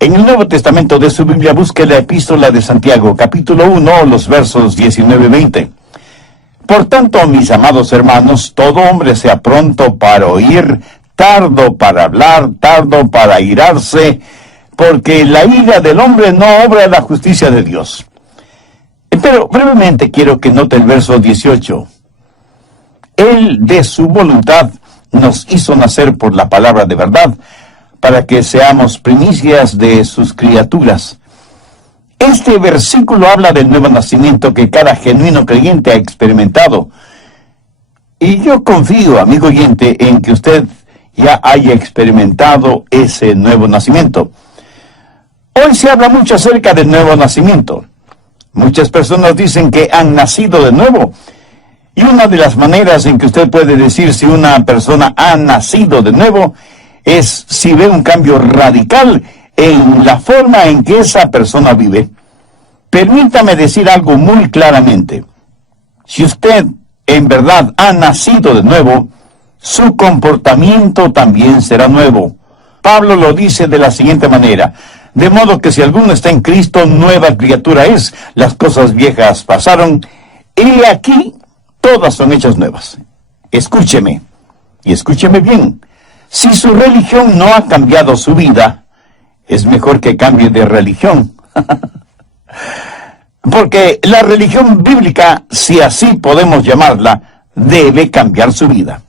En el Nuevo Testamento de su Biblia busque la Epístola de Santiago, capítulo 1, los versos 19 y 20. Por tanto, mis amados hermanos, todo hombre sea pronto para oír, tardo para hablar, tardo para airarse, porque la ira del hombre no obra la justicia de Dios. Pero brevemente quiero que note el verso 18. Él de su voluntad nos hizo nacer por la palabra de verdad, para que seamos primicias de sus criaturas. Este versículo habla del nuevo nacimiento que cada genuino creyente ha experimentado. Y yo confío, amigo oyente, en que usted ya haya experimentado ese nuevo nacimiento. Hoy se habla mucho acerca del nuevo nacimiento. Muchas personas dicen que han nacido de nuevo. Y una de las maneras en que usted puede decir si una persona ha nacido de nuevo es si ve un cambio radical en la forma en que esa persona vive. Permítame decir algo muy claramente. Si usted en verdad ha nacido de nuevo, su comportamiento también será nuevo. Pablo lo dice de la siguiente manera: de modo que si alguno está en Cristo, nueva criatura es. Las cosas viejas pasaron, y aquí todas son hechas nuevas. Escúcheme, y escúcheme bien. Si su religión no ha cambiado su vida, es mejor que cambie de religión. Porque la religión bíblica, si así podemos llamarla, debe cambiar su vida.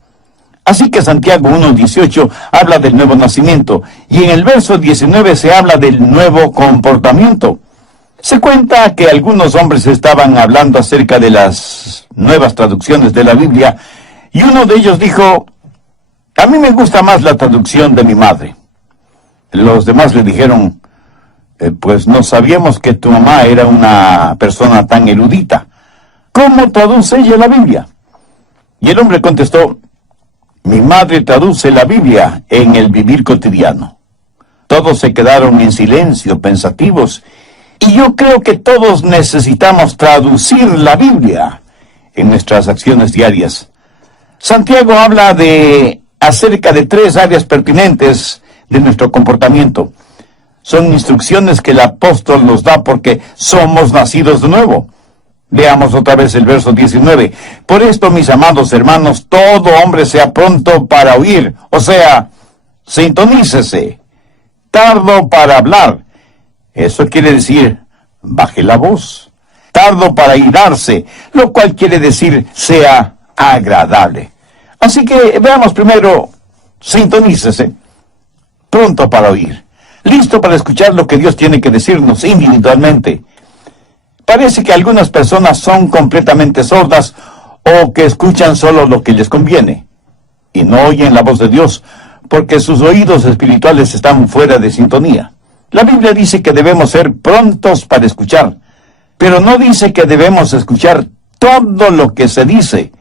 Así que Santiago 1:18 habla del nuevo nacimiento, y en el verso 19 se habla del nuevo comportamiento. Se cuenta que algunos hombres estaban hablando acerca de las nuevas traducciones de la Biblia, y uno de ellos dijo: a mí me gusta más la traducción de mi madre. Los demás le dijeron: pues no sabíamos que tu mamá era una persona tan erudita. ¿Cómo traduce ella la Biblia? Y el hombre contestó: mi madre traduce la Biblia en el vivir cotidiano. Todos se quedaron en silencio, pensativos, y yo creo que todos necesitamos traducir la Biblia en nuestras acciones diarias. Santiago habla acerca de 3 áreas pertinentes de nuestro comportamiento. Son instrucciones que el apóstol nos da porque somos nacidos de nuevo. Veamos otra vez el verso 19. Por esto, mis amados hermanos, todo hombre sea pronto para oír, o sea, sintonícese. Tardo para hablar. Eso quiere decir, baje la voz. Tardo para airarse, lo cual quiere decir, sea agradable. Así que veamos primero, sintonícese. Pronto para oír. Listo para escuchar lo que Dios tiene que decirnos individualmente. Parece que algunas personas son completamente sordas o que escuchan solo lo que les conviene y no oyen la voz de Dios porque sus oídos espirituales están fuera de sintonía. La Biblia dice que debemos ser prontos para escuchar, pero no dice que debemos escuchar todo lo que se dice.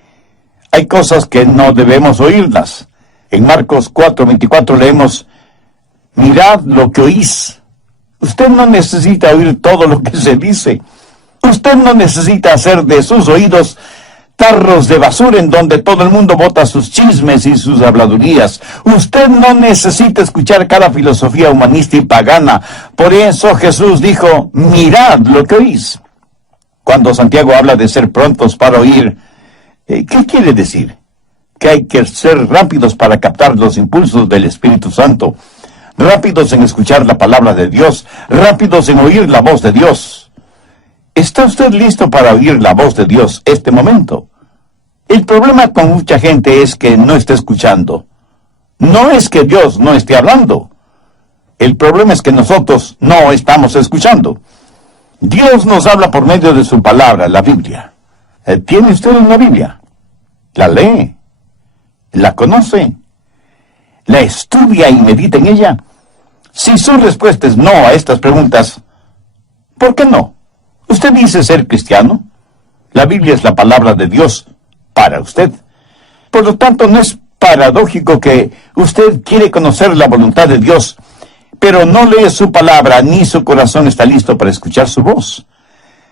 Hay cosas que no debemos oírlas. En Marcos 4:24 leemos: mirad lo que oís. Usted no necesita oír todo lo que se dice. Usted no necesita hacer de sus oídos tarros de basura en donde todo el mundo bota sus chismes y sus habladurías. Usted no necesita escuchar cada filosofía humanista y pagana. Por eso Jesús dijo: mirad lo que oís. Cuando Santiago habla de ser prontos para oír, ¿qué quiere decir? Que hay que ser rápidos para captar los impulsos del Espíritu Santo, rápidos en escuchar la palabra de Dios, rápidos en oír la voz de Dios. ¿Está usted listo para oír la voz de Dios este momento? El problema con mucha gente es que no está escuchando. No es que Dios no esté hablando. El problema es que nosotros no estamos escuchando. Dios nos habla por medio de su palabra, la Biblia. ¿Tiene usted una Biblia? ¿La lee? ¿La conoce? ¿La estudia y medita en ella? Si su respuesta es no a estas preguntas, ¿por qué no? ¿Usted dice ser cristiano? La Biblia es la palabra de Dios para usted. Por lo tanto, no es paradójico que usted quiere conocer la voluntad de Dios, pero no lee su palabra ni su corazón está listo para escuchar su voz.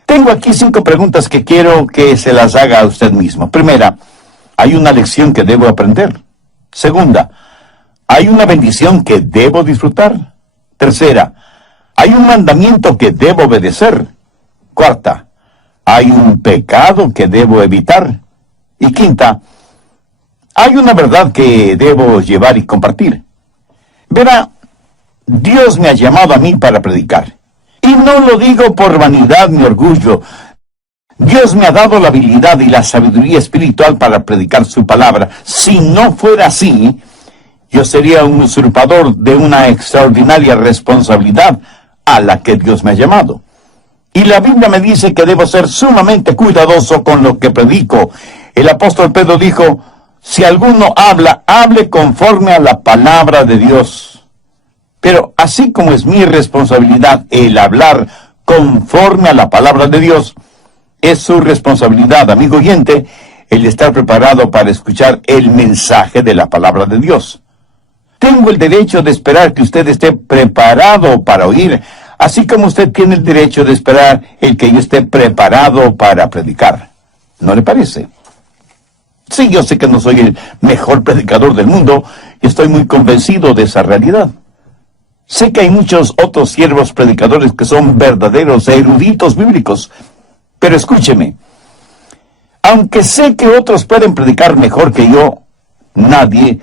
Tengo aquí 5 preguntas que quiero que se las haga a usted mismo. Primera, ¿hay una lección que debo aprender? Segunda, ¿hay una bendición que debo disfrutar? Tercera, Hay un mandamiento que debo obedecer. Cuarta, hay un pecado que debo evitar. Y quinta, hay una verdad que debo llevar y compartir. Verá, Dios me ha llamado a mí para predicar. Y no lo digo por vanidad ni orgullo. Dios me ha dado la habilidad y la sabiduría espiritual para predicar su palabra. Si no fuera así, yo sería un usurpador de una extraordinaria responsabilidad a la que Dios me ha llamado. Y la Biblia me dice que debo ser sumamente cuidadoso con lo que predico. El apóstol Pedro dijo, si alguno habla, hable conforme a la palabra de Dios. Pero así como es mi responsabilidad el hablar conforme a la palabra de Dios, es su responsabilidad, amigo oyente, el estar preparado para escuchar el mensaje de la palabra de Dios. Tengo el derecho de esperar que usted esté preparado para oír, así como usted tiene el derecho de esperar el que yo esté preparado para predicar. ¿No le parece? Sí, yo sé que no soy el mejor predicador del mundo y estoy muy convencido de esa realidad. Sé que hay muchos otros siervos predicadores que son verdaderos eruditos bíblicos, pero escúcheme, aunque sé que otros pueden predicar mejor que yo, nadie,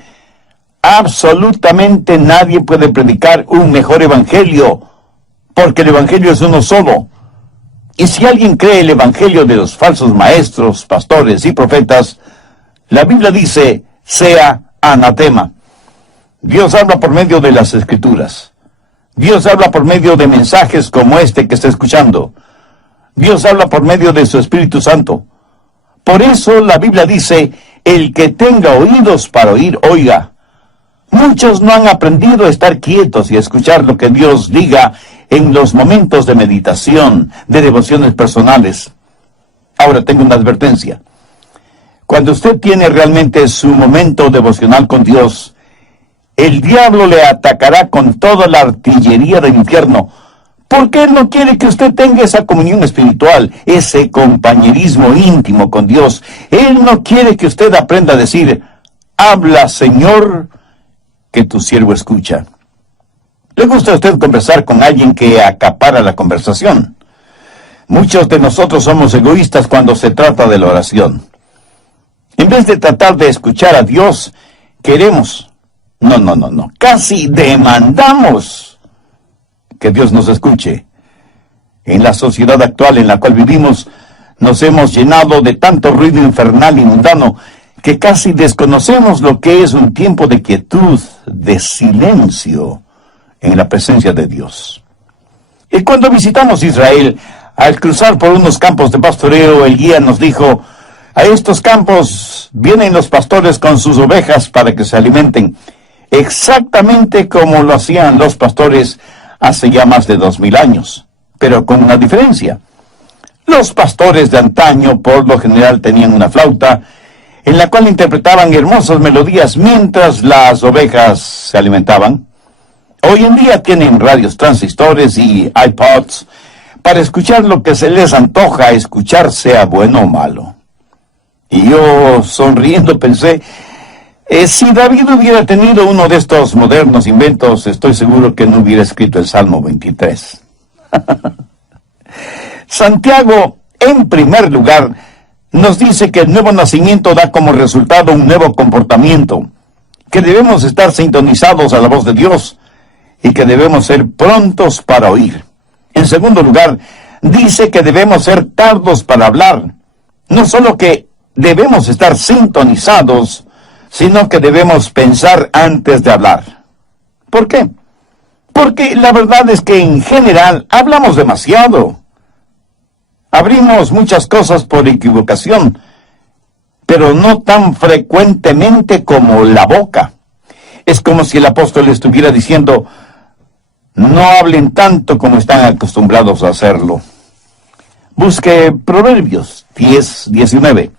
absolutamente nadie puede predicar un mejor evangelio, porque el evangelio es uno solo. Y si alguien cree el evangelio de los falsos maestros, pastores y profetas, la Biblia dice, sea anatema. Dios habla por medio de las Escrituras. Dios habla por medio de mensajes como este que está escuchando. Dios habla por medio de su Espíritu Santo. Por eso la Biblia dice, el que tenga oídos para oír, oiga. Muchos no han aprendido a estar quietos y a escuchar lo que Dios diga en los momentos de meditación, de devociones personales. Ahora tengo una advertencia. Cuando usted tiene realmente su momento devocional con Dios, el diablo le atacará con toda la artillería del infierno, porque él no quiere que usted tenga esa comunión espiritual, ese compañerismo íntimo con Dios. Él no quiere que usted aprenda a decir, habla, Señor, que tu siervo escucha. ¿Le gusta a usted conversar con alguien que acapara la conversación? Muchos de nosotros somos egoístas cuando se trata de la oración. En vez de tratar de escuchar a Dios, queremos, casi demandamos que Dios nos escuche. En la sociedad actual en la cual vivimos, nos hemos llenado de tanto ruido infernal y mundano que casi desconocemos lo que es un tiempo de quietud, de silencio en la presencia de Dios. Y cuando visitamos Israel, al cruzar por unos campos de pastoreo, el guía nos dijo, a estos campos vienen los pastores con sus ovejas para que se alimenten, exactamente como lo hacían los pastores hace ya más de 2000 años, pero con una diferencia. Los pastores de antaño por lo general tenían una flauta, en la cual interpretaban hermosas melodías mientras las ovejas se alimentaban. Hoy en día tienen radios transistores y iPods para escuchar lo que se les antoja escuchar, sea bueno o malo. Y yo, sonriendo, pensé, si David hubiera tenido uno de estos modernos inventos, estoy seguro que no hubiera escrito el Salmo 23. Santiago, en primer lugar, nos dice que el nuevo nacimiento da como resultado un nuevo comportamiento, que debemos estar sintonizados a la voz de Dios y que debemos ser prontos para oír. En segundo lugar, dice que debemos ser tardos para hablar. No solo que debemos estar sintonizados, sino que debemos pensar antes de hablar. ¿Por qué? Porque la verdad es que en general hablamos demasiado. Abrimos muchas cosas por equivocación, pero no tan frecuentemente como la boca. Es como si el apóstol estuviera diciendo, no hablen tanto como están acostumbrados a hacerlo. Busque Proverbios 10:19.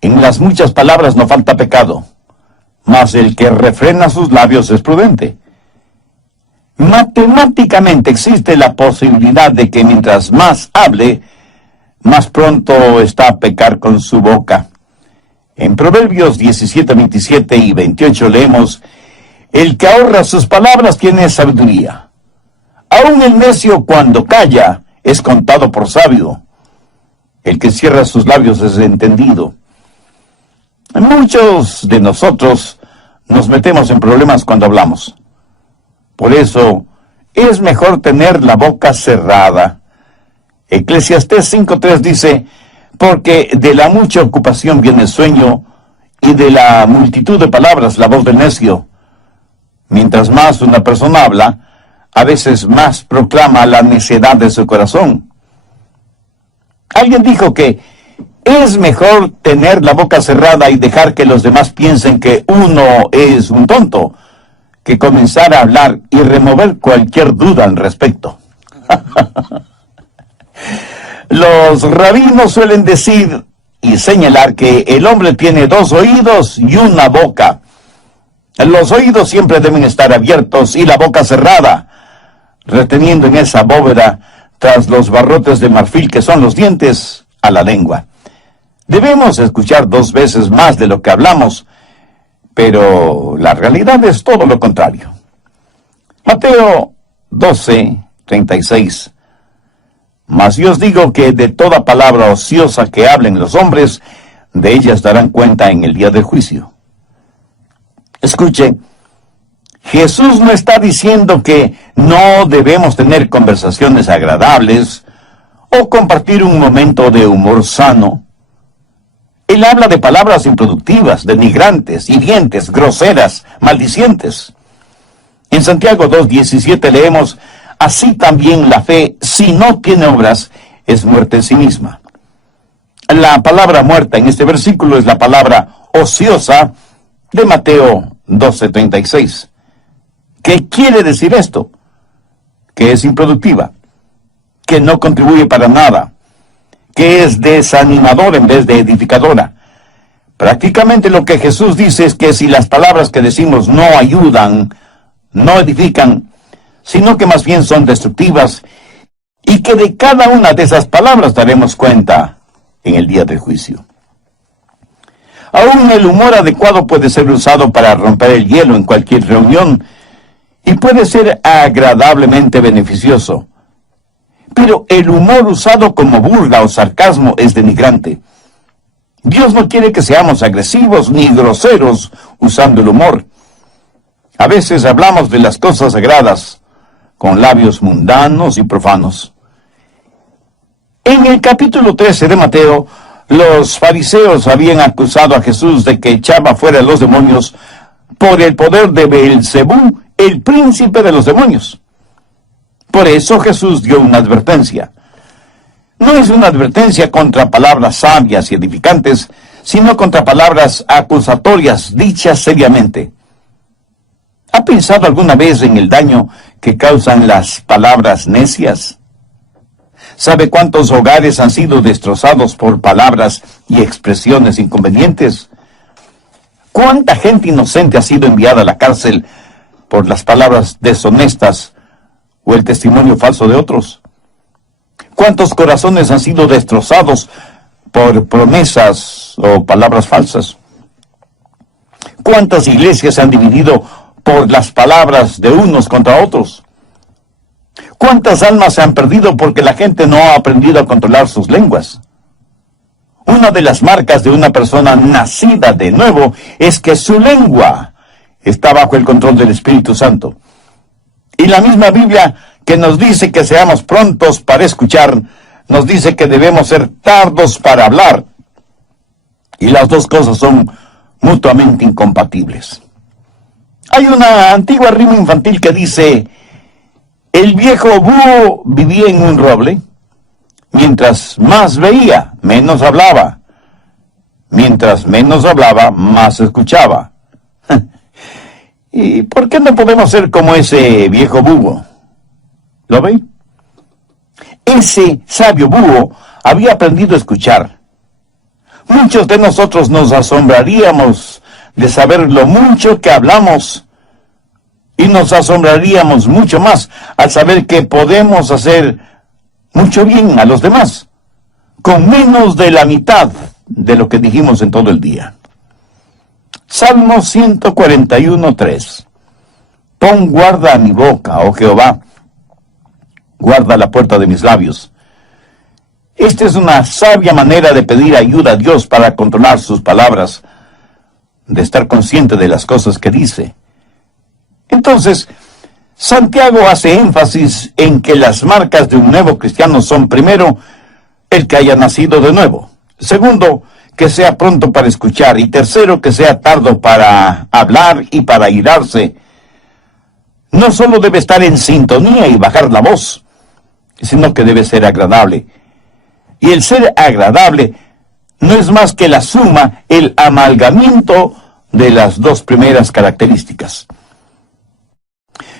En las muchas palabras no falta pecado, mas el que refrena sus labios es prudente. Matemáticamente existe la posibilidad de que mientras más hable, más pronto está a pecar con su boca. En Proverbios 17:27 y 28 leemos, el que ahorra sus palabras tiene sabiduría. Aún el necio cuando calla es contado por sabio. El que cierra sus labios es entendido. Muchos de nosotros nos metemos en problemas cuando hablamos. Por eso es mejor tener la boca cerrada. Eclesiastés 5:3 dice, porque de la mucha ocupación viene el sueño, y de la multitud de palabras la voz del necio. Mientras más una persona habla, a veces más proclama la necedad de su corazón. Alguien dijo que es mejor tener la boca cerrada y dejar que los demás piensen que uno es un tonto, que comenzar a hablar y remover cualquier duda al respecto. Los rabinos suelen decir y señalar que el hombre tiene 2 oídos y una boca. Los oídos siempre deben estar abiertos y la boca cerrada, reteniendo en esa bóveda, tras los barrotes de marfil que son los dientes, a la lengua. Debemos escuchar 2 veces más de lo que hablamos, pero la realidad es todo lo contrario. Mateo 12:36. Mas yo os digo que de toda palabra ociosa que hablen los hombres, de ellas darán cuenta en el día del juicio. Escuche, Jesús no está diciendo que no debemos tener conversaciones agradables o compartir un momento de humor sano. Él habla de palabras improductivas, denigrantes, hirientes, groseras, maldicientes. En Santiago 2:17 leemos, así también la fe, si no tiene obras, es muerte en sí misma. La palabra muerta en este versículo es la palabra ociosa de Mateo 12:36. ¿Qué quiere decir esto? Que es improductiva, que no contribuye para nada, que es desanimadora en vez de edificadora. Prácticamente lo que Jesús dice es que si las palabras que decimos no ayudan, no edifican, sino que más bien son destructivas, y que de cada una de esas palabras daremos cuenta en el día del juicio. Aún el humor adecuado puede ser usado para romper el hielo en cualquier reunión, y puede ser agradablemente beneficioso. Pero el humor usado como burla o sarcasmo es denigrante. Dios no quiere que seamos agresivos ni groseros usando el humor. A veces hablamos de las cosas sagradas con labios mundanos y profanos. En el capítulo 13 de Mateo, los fariseos habían acusado a Jesús de que echaba fuera a los demonios por el poder de Beelzebú, el príncipe de los demonios. Por eso Jesús dio una advertencia. No es una advertencia contra palabras sabias y edificantes, sino contra palabras acusatorias dichas seriamente. ¿Ha pensado alguna vez en el daño que causan las palabras necias? ¿Sabe cuántos hogares han sido destrozados por palabras y expresiones inconvenientes? ¿Cuánta gente inocente ha sido enviada a la cárcel por las palabras deshonestas o el testimonio falso de otros? ¿Cuántos corazones han sido destrozados por promesas o palabras falsas? ¿Cuántas iglesias se han dividido por las palabras de unos contra otros? ¿Cuántas almas se han perdido porque la gente no ha aprendido a controlar sus lenguas? Una de las marcas de una persona nacida de nuevo es que su lengua está bajo el control del Espíritu Santo. Y la misma Biblia que nos dice que seamos prontos para escuchar, nos dice que debemos ser tardos para hablar. Y las dos cosas son mutuamente incompatibles. Hay una antigua rima infantil que dice, el viejo búho vivía en un roble, mientras más veía, menos hablaba. Mientras menos hablaba, más escuchaba. ¿Y por qué no podemos ser como ese viejo búho? ¿Lo ve? Ese sabio búho había aprendido a escuchar. Muchos de nosotros nos asombraríamos de saber lo mucho que hablamos, y nos asombraríamos mucho más al saber que podemos hacer mucho bien a los demás, con menos de la mitad de lo que dijimos en todo el día. Salmo 141:3. Pon guarda a mi boca, oh Jehová, guarda la puerta de mis labios. Esta es una sabia manera de pedir ayuda a Dios para controlar sus palabras, de estar consciente de las cosas que dice. Entonces, Santiago hace énfasis en que las marcas de un nuevo cristiano son, primero, el que haya nacido de nuevo; segundo, que sea pronto para escuchar; y tercero, que sea tardo para hablar y para irarse. No solo debe estar en sintonía y bajar la voz, sino que debe ser agradable. Y el ser agradable no es más que la suma, el amalgamiento de las dos primeras características.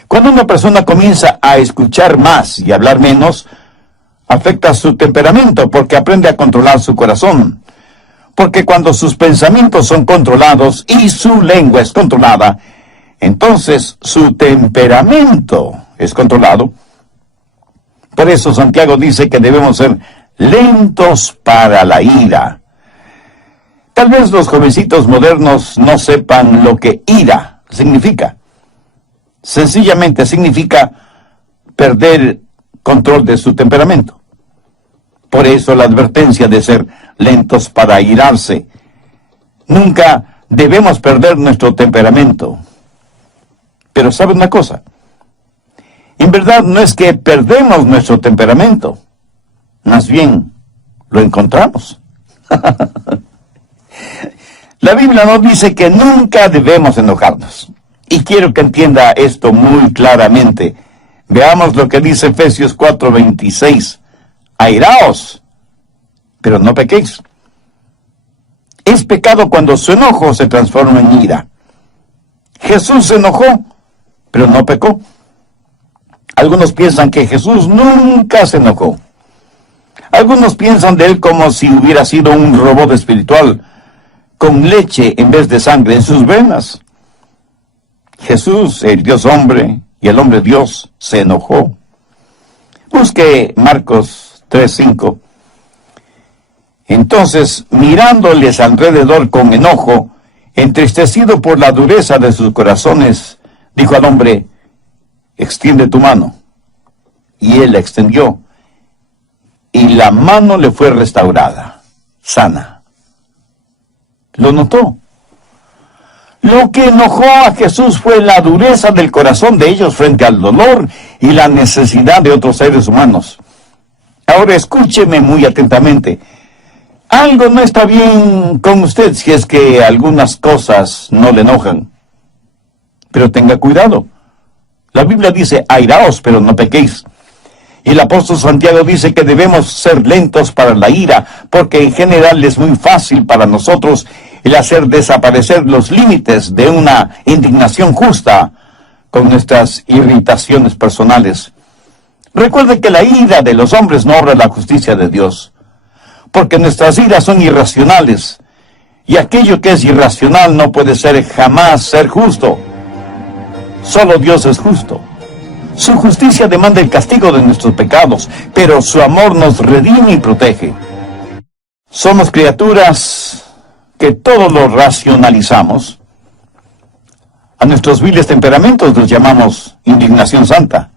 Cuando una persona comienza a escuchar más y hablar menos, afecta su temperamento porque aprende a controlar su corazón. Porque cuando sus pensamientos son controlados y su lengua es controlada, entonces su temperamento es controlado. Por eso Santiago dice que debemos ser lentos para la ira. Tal vez los jovencitos modernos no sepan lo que ira significa. Sencillamente significa perder control de su temperamento. Por eso la advertencia de ser lentos para irarse. Nunca debemos perder nuestro temperamento. Pero ¿sabe una cosa? En verdad no es que perdemos nuestro temperamento. Más bien, lo encontramos. La Biblia nos dice que nunca debemos enojarnos. Y quiero que entienda esto muy claramente. Veamos lo que dice Efesios 4:26. Airaos, pero no pequéis. Es pecado cuando su enojo se transforma en ira. Jesús se enojó, pero no pecó. Algunos piensan que Jesús nunca se enojó. Algunos piensan de él como si hubiera sido un robot espiritual, con leche en vez de sangre en sus venas. Jesús, el Dios hombre y el hombre Dios, se enojó. Busque Marcos 3:5. Entonces, mirándoles alrededor con enojo, entristecido por la dureza de sus corazones, dijo al hombre: extiende tu mano. Y él la extendió, y la mano le fue restaurada, sana. ¿Lo notó? Lo que enojó a Jesús fue la dureza del corazón de ellos frente al dolor y la necesidad de otros seres humanos. Ahora escúcheme muy atentamente. Algo no está bien con usted si es que algunas cosas no le enojan. Pero tenga cuidado. La Biblia dice, airaos, pero no pequéis. Y el apóstol Santiago dice que debemos ser lentos para la ira, porque en general es muy fácil para nosotros el hacer desaparecer los límites de una indignación justa con nuestras irritaciones personales. Recuerde que la ira de los hombres no obra la justicia de Dios, porque nuestras iras son irracionales, y aquello que es irracional no puede jamás ser justo. Solo Dios es justo. Su justicia demanda el castigo de nuestros pecados, pero su amor nos redime y protege. Somos criaturas que todo lo racionalizamos. A nuestros viles temperamentos los llamamos indignación santa.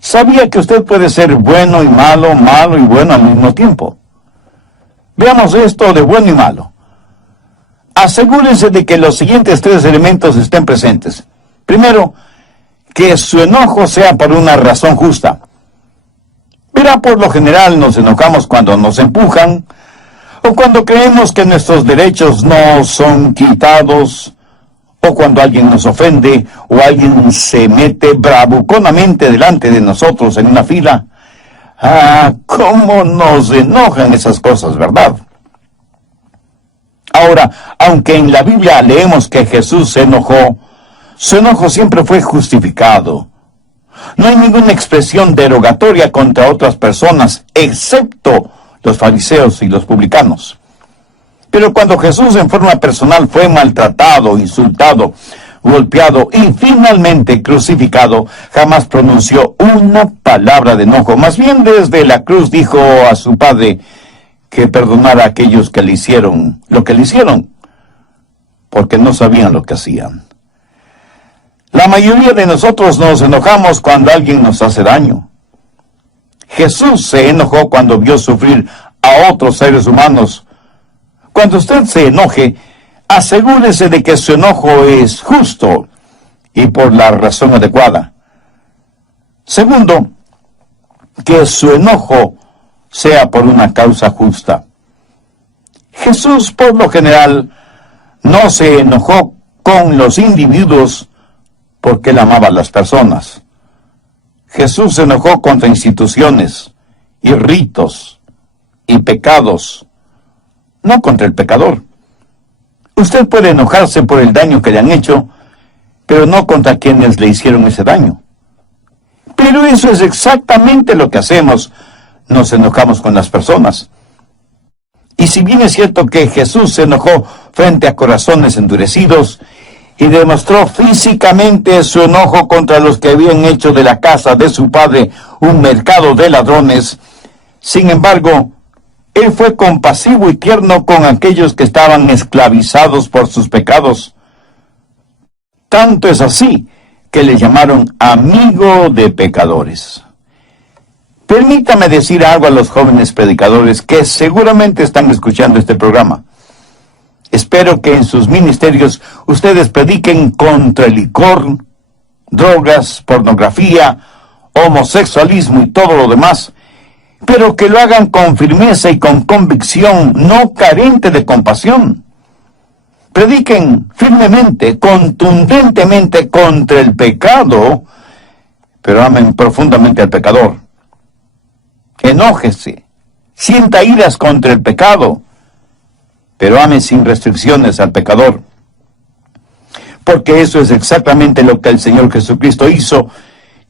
¿Sabía que usted puede ser bueno y malo, malo y bueno al mismo tiempo? Veamos esto de bueno y malo. Asegúrense de que los siguientes tres elementos estén presentes. Primero, que su enojo sea por una razón justa. Verá, por lo general nos enojamos cuando nos empujan, o cuando creemos que nuestros derechos no son quitados, o cuando alguien nos ofende, o alguien se mete bravuconamente delante de nosotros en una fila. Ah, cómo nos enojan esas cosas, ¿verdad? Ahora, aunque en la Biblia leemos que Jesús se enojó, su enojo siempre fue justificado. No hay ninguna expresión derogatoria contra otras personas, excepto los fariseos y los publicanos. Pero cuando Jesús en forma personal fue maltratado, insultado, golpeado y finalmente crucificado, jamás pronunció una palabra de enojo. Más bien desde la cruz dijo a su Padre que perdonara a aquellos que le hicieron lo que le hicieron, porque no sabían lo que hacían. La mayoría de nosotros nos enojamos cuando alguien nos hace daño. Jesús se enojó cuando vio sufrir a otros seres humanos. Cuando usted se enoje, asegúrese de que su enojo es justo y por la razón adecuada. Segundo, que su enojo sea por una causa justa. Jesús, por lo general, no se enojó con los individuos porque él amaba a las personas. Jesús se enojó contra instituciones y ritos y pecados, no contra el pecador. Usted puede enojarse por el daño que le han hecho, pero no contra quienes le hicieron ese daño. Pero eso es exactamente lo que hacemos. Nos enojamos con las personas. Y si bien es cierto que Jesús se enojó frente a corazones endurecidos y demostró físicamente su enojo contra los que habían hecho de la casa de su padre un mercado de ladrones, sin embargo, él fue compasivo y tierno con aquellos que estaban esclavizados por sus pecados. Tanto es así que le llamaron amigo de pecadores. Permítame decir algo a los jóvenes predicadores que seguramente están escuchando este programa. Espero que en sus ministerios ustedes prediquen contra el licor, drogas, pornografía, homosexualismo y todo lo demás, pero que lo hagan con firmeza y con convicción, no carente de compasión. Prediquen firmemente, contundentemente contra el pecado, pero amen profundamente al pecador. Enójese, sienta iras contra el pecado, pero ame sin restricciones al pecador. Porque eso es exactamente lo que el Señor Jesucristo hizo,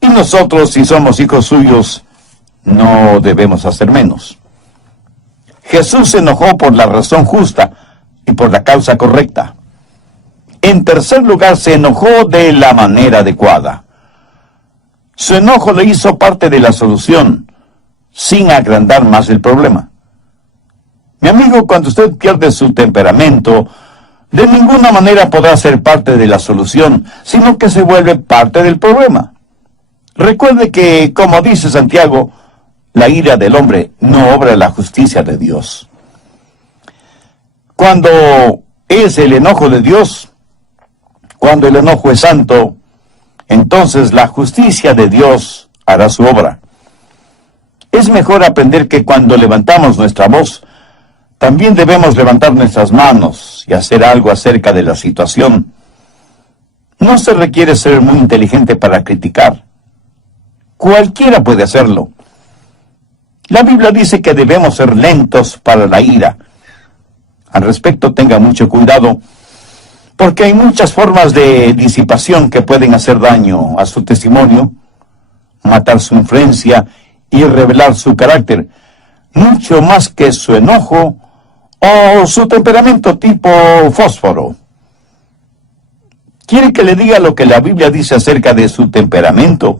y nosotros, si somos hijos suyos, no debemos hacer menos. Jesús se enojó por la razón justa y por la causa correcta. En tercer lugar, se enojó de la manera adecuada. Su enojo le hizo parte de la solución, sin agrandar más el problema. Mi amigo, cuando usted pierde su temperamento, de ninguna manera podrá ser parte de la solución, sino que se vuelve parte del problema. Recuerde que, como dice Santiago, la ira del hombre no obra la justicia de Dios. Cuando es el enojo de Dios, cuando el enojo es santo, entonces la justicia de Dios hará su obra. Es mejor aprender que cuando levantamos nuestra voz, también debemos levantar nuestras manos y hacer algo acerca de la situación. No se requiere ser muy inteligente para criticar. Cualquiera puede hacerlo. La Biblia dice que debemos ser lentos para la ira. Al respecto, tenga mucho cuidado, porque hay muchas formas de disipación que pueden hacer daño a su testimonio, matar su influencia y revelar su carácter, mucho más que su enojo o su temperamento tipo fósforo. ¿Quiere que le diga lo que la Biblia dice acerca de su temperamento?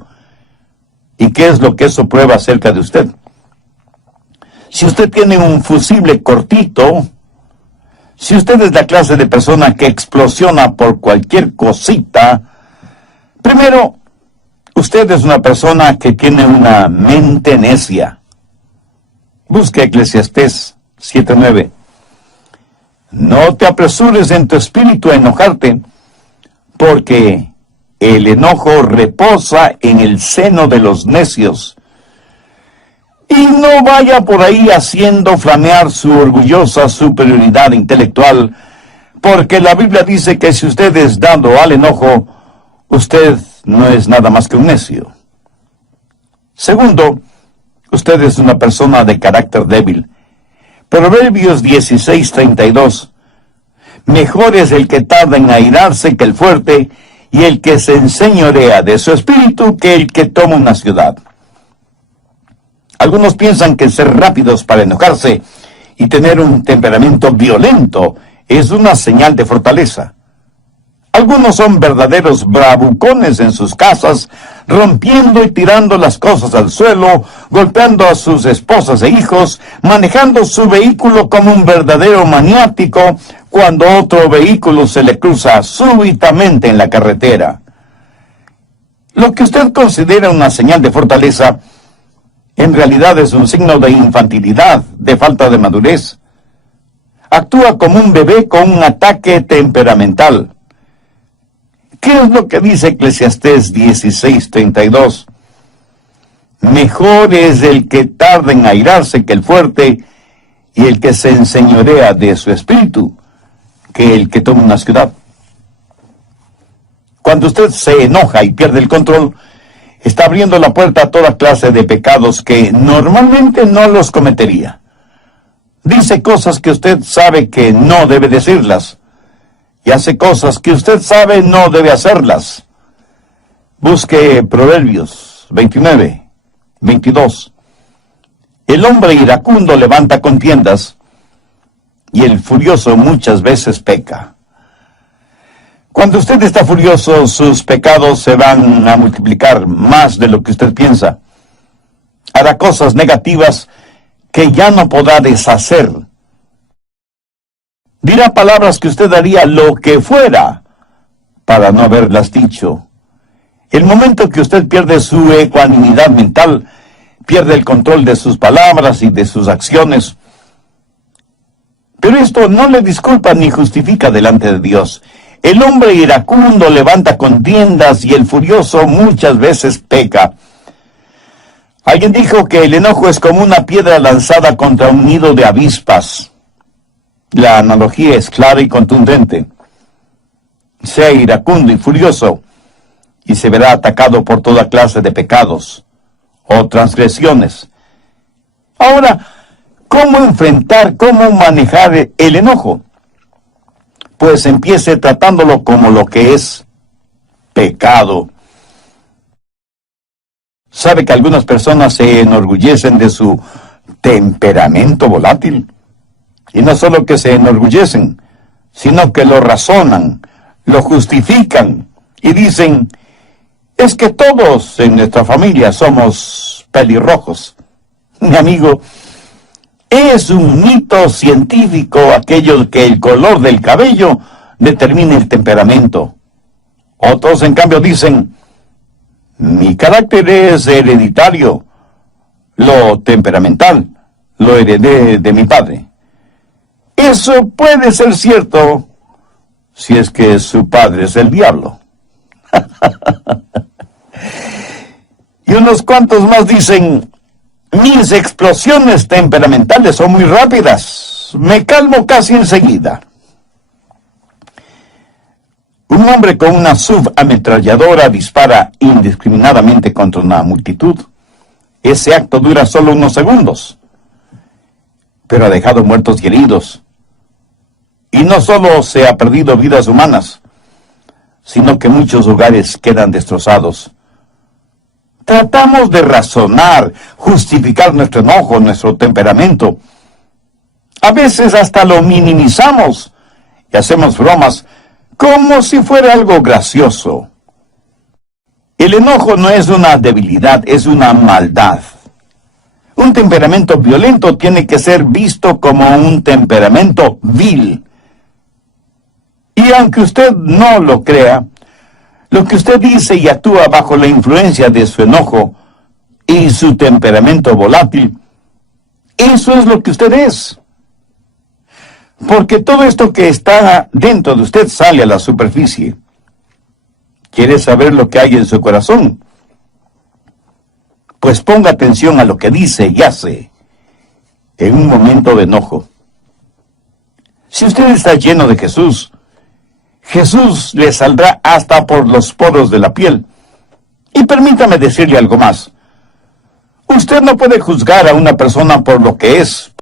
¿Y qué es lo que eso prueba acerca de usted? Si usted tiene un fusible cortito, si usted es la clase de persona que explosiona por cualquier cosita, primero, usted es una persona que tiene una mente necia. Busque Eclesiastés 7:9. No te apresures en tu espíritu a enojarte, porque el enojo reposa en el seno de los necios. Y no vaya por ahí haciendo flamear su orgullosa superioridad intelectual, porque la Biblia dice que si usted es dado al enojo, usted no es nada más que un necio. Segundo, usted es una persona de carácter débil. Proverbios 16:32. Mejor es el que tarda en airarse que el fuerte, y el que se enseñorea de su espíritu que el que toma una ciudad. Algunos piensan que ser rápidos para enojarse y tener un temperamento violento es una señal de fortaleza. Algunos son verdaderos bravucones en sus casas, rompiendo y tirando las cosas al suelo, golpeando a sus esposas e hijos, manejando su vehículo como un verdadero maniático cuando otro vehículo se le cruza súbitamente en la carretera. Lo que usted considera una señal de fortaleza En realidad es un signo de infantilidad, de falta de madurez. Actúa como un bebé con un ataque temperamental. ¿Qué es lo que dice Eclesiastés 16:32? Mejor es el que tarda en airarse que el fuerte, y el que se enseñorea de su espíritu, que el que toma una ciudad. Cuando usted se enoja y pierde el control, está abriendo la puerta a toda clase de pecados que normalmente no los cometería. Dice cosas que usted sabe que no debe decirlas, y hace cosas que usted sabe no debe hacerlas. Busque Proverbios 29:22. El hombre iracundo levanta contiendas, y el furioso muchas veces peca. Cuando usted está furioso, sus pecados se van a multiplicar más de lo que usted piensa. Hará cosas negativas que ya no podrá deshacer. Dirá palabras que usted haría lo que fuera para no haberlas dicho. El momento que usted pierde su ecuanimidad mental, pierde el control de sus palabras y de sus acciones. Pero esto no le disculpa ni justifica delante de Dios. El hombre iracundo levanta contiendas y el furioso muchas veces peca. Alguien dijo que el enojo es como una piedra lanzada contra un nido de avispas. La analogía es clara y contundente. Sea iracundo y furioso, y se verá atacado por toda clase de pecados o transgresiones. Ahora, ¿cómo enfrentar, cómo manejar el enojo? Pues empiece tratándolo como lo que es: pecado. ¿Sabe que algunas personas se enorgullecen de su temperamento volátil? Y no solo que se enorgullecen, sino que lo razonan, lo justifican y dicen: es que todos en nuestra familia somos pelirrojos. Mi amigo, es un mito científico aquello que el color del cabello determina el temperamento. Otros, en cambio, dicen: mi carácter es hereditario, lo temperamental lo heredé de mi padre. Eso puede ser cierto si es que su padre es el diablo. Y unos cuantos más dicen: mis explosiones temperamentales son muy rápidas, me calmo casi enseguida. Un hombre con una subametralladora dispara indiscriminadamente contra una multitud. Ese acto dura solo unos segundos, pero ha dejado muertos y heridos. Y no solo se ha perdido vidas humanas, sino que muchos hogares quedan destrozados. Tratamos de razonar, justificar nuestro enojo, nuestro temperamento. A veces hasta lo minimizamos y hacemos bromas como si fuera algo gracioso. El enojo no es una debilidad, es una maldad. Un temperamento violento tiene que ser visto como un temperamento vil. Y aunque usted no lo crea, lo que usted dice y actúa bajo la influencia de su enojo y su temperamento volátil, eso es lo que usted es. Porque todo esto que está dentro de usted sale a la superficie. ¿Quiere saber lo que hay en su corazón? Pues ponga atención a lo que dice y hace en un momento de enojo. Si usted está lleno de Jesús, Jesús le saldrá hasta por los poros de la piel. Y permítame decirle algo más. Usted no puede juzgar a una persona por lo que es.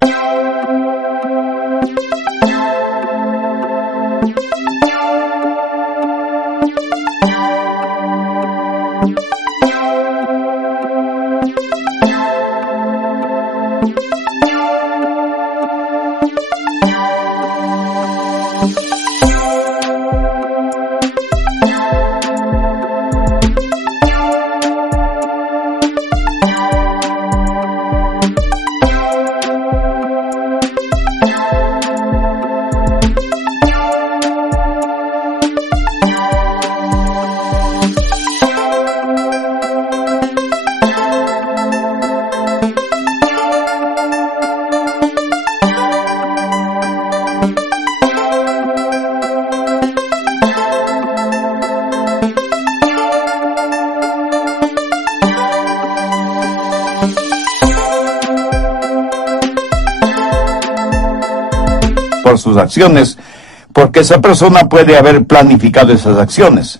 sus acciones, porque esa persona puede haber planificado esas acciones.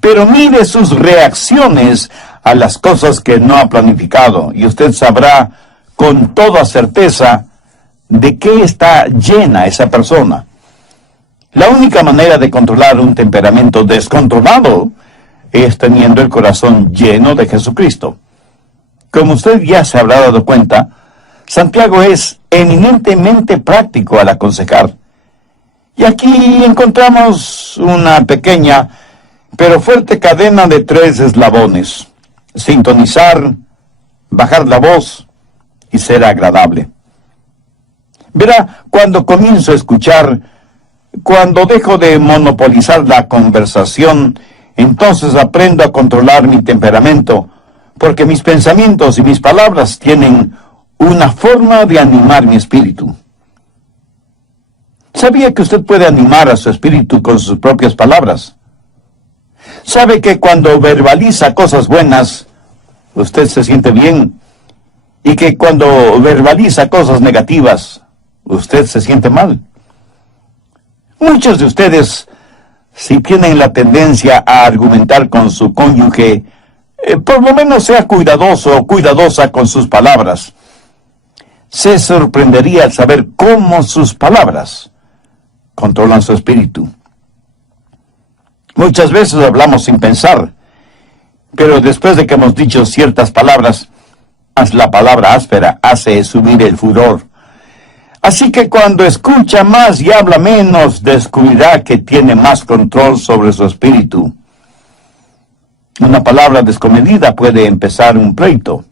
Pero mire sus reacciones a las cosas que no ha planificado, y usted sabrá con toda certeza de qué está llena esa persona. La única manera de controlar un temperamento descontrolado es teniendo el corazón lleno de Jesucristo. Como usted ya se habrá dado cuenta, Santiago es eminentemente práctico al aconsejar. Y aquí encontramos una pequeña pero fuerte cadena de 3 eslabones: sintonizar, bajar la voz y ser agradable. Verá, cuando comienzo a escuchar, cuando dejo de monopolizar la conversación, entonces aprendo a controlar mi temperamento, porque mis pensamientos y mis palabras tienen una forma de animar mi espíritu. ¿Sabía que usted puede animar a su espíritu con sus propias palabras? ¿Sabe que cuando verbaliza cosas buenas, usted se siente bien? Y que cuando verbaliza cosas negativas, usted se siente mal. Muchos de ustedes, si tienen la tendencia a argumentar con su cónyuge, por lo menos sea cuidadoso o cuidadosa con sus palabras. Se sorprendería al saber cómo sus palabras controlan su espíritu. Muchas veces hablamos sin pensar, pero después de que hemos dicho ciertas palabras, la palabra áspera hace subir el furor. Así que cuando escucha más y habla menos, descubrirá que tiene más control sobre su espíritu. Una palabra descomedida puede empezar un pleito.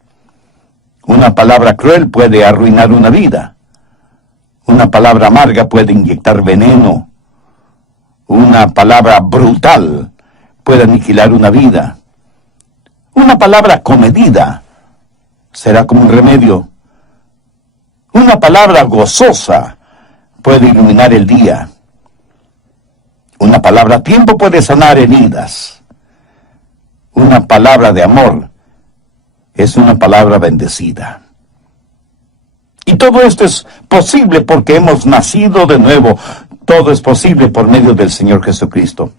Una palabra cruel puede arruinar una vida. Una palabra amarga puede inyectar veneno. Una palabra brutal puede aniquilar una vida. Una palabra comedida será como un remedio. Una palabra gozosa puede iluminar el día. Una palabra a tiempo puede sanar heridas. Una palabra de amor es una palabra bendecida. Y todo esto es posible porque hemos nacido de nuevo. Todo es posible por medio del Señor Jesucristo.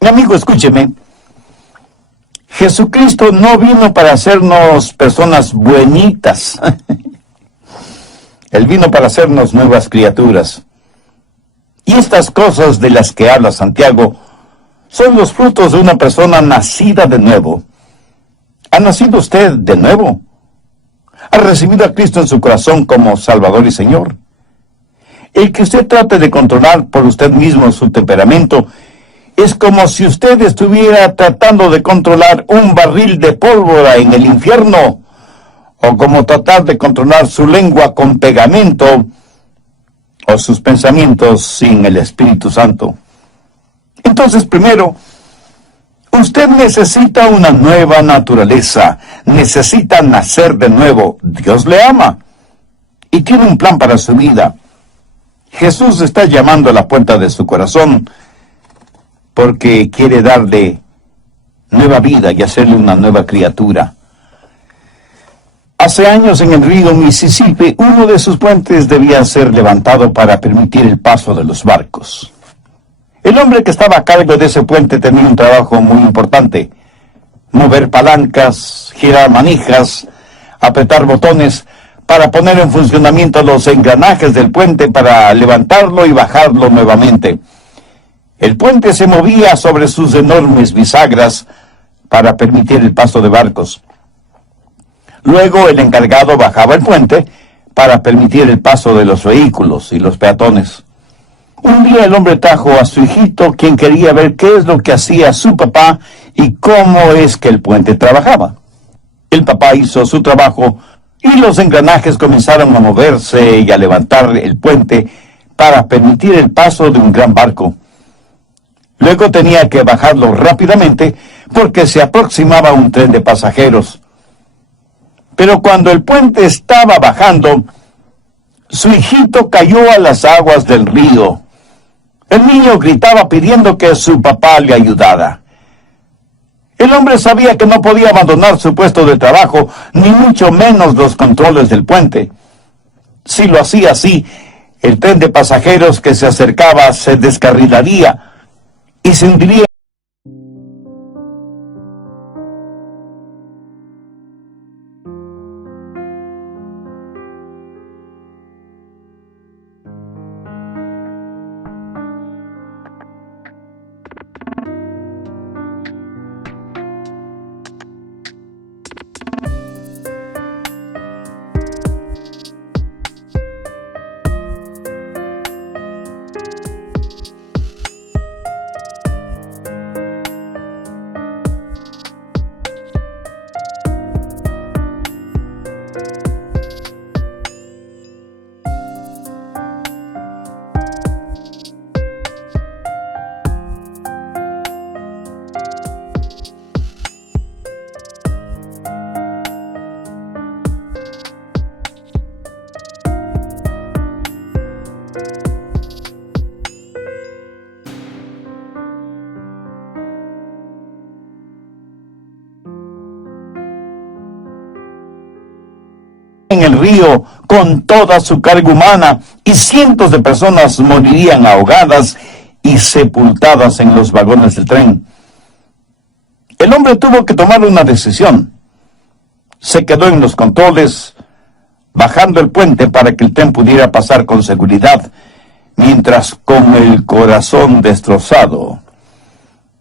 Mi amigo, escúcheme. Jesucristo no vino para hacernos personas buenitas. Él vino para hacernos nuevas criaturas. Y estas cosas de las que habla Santiago son los frutos de una persona nacida de nuevo. ¿Ha nacido usted de nuevo? ¿Ha recibido a Cristo en su corazón como Salvador y Señor? El que usted trate de controlar por usted mismo su temperamento es como si usted estuviera tratando de controlar un barril de pólvora en el infierno, o como tratar de controlar su lengua con pegamento, o sus pensamientos sin el Espíritu Santo. Entonces, primero, usted necesita una nueva naturaleza, necesita nacer de nuevo. Dios le ama y tiene un plan para su vida. Jesús está llamando a la puerta de su corazón porque quiere darle nueva vida y hacerle una nueva criatura. Hace años en el río Mississippi, uno de sus puentes debía ser levantado para permitir el paso de los barcos. El hombre que estaba a cargo de ese puente tenía un trabajo muy importante: mover palancas, girar manijas, apretar botones para poner en funcionamiento los engranajes del puente para levantarlo y bajarlo nuevamente. El puente se movía sobre sus enormes bisagras para permitir el paso de barcos. Luego el encargado bajaba el puente para permitir el paso de los vehículos y los peatones. Un día el hombre trajo a su hijito, quien quería ver qué es lo que hacía su papá y cómo es que el puente trabajaba. El papá hizo su trabajo y los engranajes comenzaron a moverse y a levantar el puente para permitir el paso de un gran barco. Luego tenía que bajarlo rápidamente porque se aproximaba un tren de pasajeros. Pero cuando el puente estaba bajando, su hijito cayó a las aguas del río. El niño gritaba pidiendo que su papá le ayudara. El hombre sabía que no podía abandonar su puesto de trabajo, ni mucho menos los controles del puente. Si lo hacía así, el tren de pasajeros que se acercaba se descarrilaría y se hundiría. En el río con toda su carga humana, y cientos de personas morirían ahogadas y sepultadas en los vagones del tren. El hombre tuvo que tomar una decisión. Se quedó en los controles, bajando el puente para que el tren pudiera pasar con seguridad, mientras con el corazón destrozado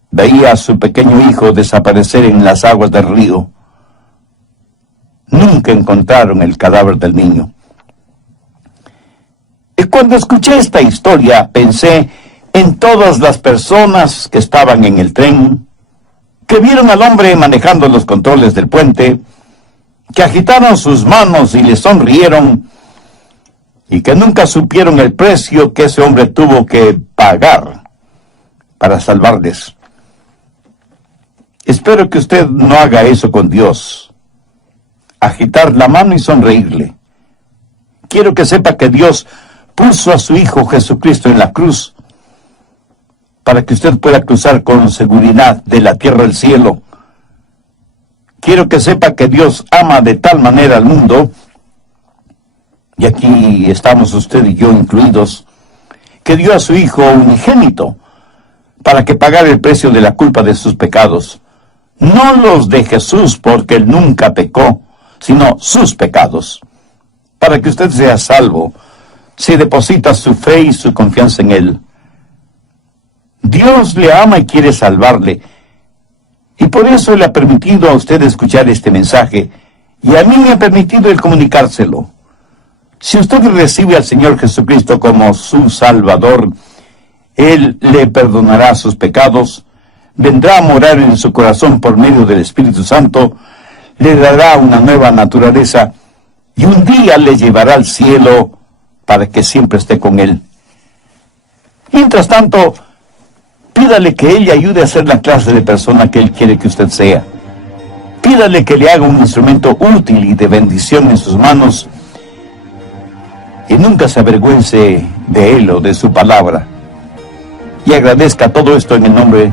veía a su pequeño hijo desaparecer en las aguas del río. Nunca encontraron el cadáver del niño. Y cuando escuché esta historia, pensé en todas las personas que estaban en el tren, que vieron al hombre manejando los controles del puente, que agitaron sus manos y le sonrieron, y que nunca supieron el precio que ese hombre tuvo que pagar para salvarles. Espero que usted no haga eso con Dios. Agitar la mano y sonreírle. Quiero que sepa que Dios puso a su Hijo Jesucristo en la cruz para que usted pueda cruzar con seguridad de la tierra al cielo. Quiero que sepa que Dios ama de tal manera al mundo, y aquí estamos usted y yo incluidos, que dio a su Hijo unigénito para que pagara el precio de la culpa de sus pecados. No los de Jesús, porque Él nunca pecó, sino sus pecados, para que usted sea salvo, si deposita su fe y su confianza en Él. Dios le ama y quiere salvarle, y por eso le ha permitido a usted escuchar este mensaje, y a mí me ha permitido el comunicárselo. Si usted recibe al Señor Jesucristo como su Salvador, Él le perdonará sus pecados, vendrá a morar en su corazón por medio del Espíritu Santo, le dará una nueva naturaleza y un día le llevará al cielo para que siempre esté con Él. Mientras tanto, pídale que Él le ayude a ser la clase de persona que Él quiere que usted sea. Pídale que le haga un instrumento útil y de bendición en sus manos y nunca se avergüence de Él o de su palabra. Y agradezca todo esto en el nombre